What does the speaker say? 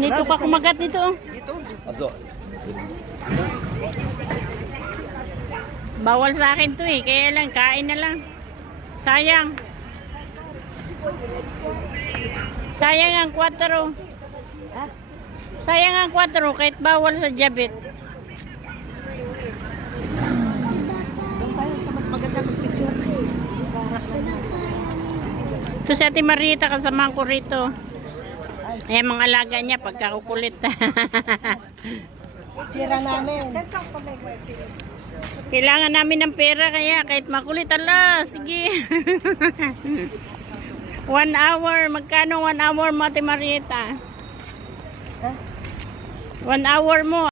Dito pa kumagat dito. Bawal sa akin to eh. Kaya lang, kain na lang. Sayang. Sayang ang 4. Sayang ang 4 kahit bawal sa jabit. Doon tayo sa mas maganda mag-picture. Ito si Ate Marita, kasamahan ko rito. Ayan mga alaga niya pagkakukulit. Tira namin. Kailangan namin ng pera kaya kahit makulit. Ala, sige. 1 hour. Magkano 1 hour mo, Ate Marita? 1 hour mo.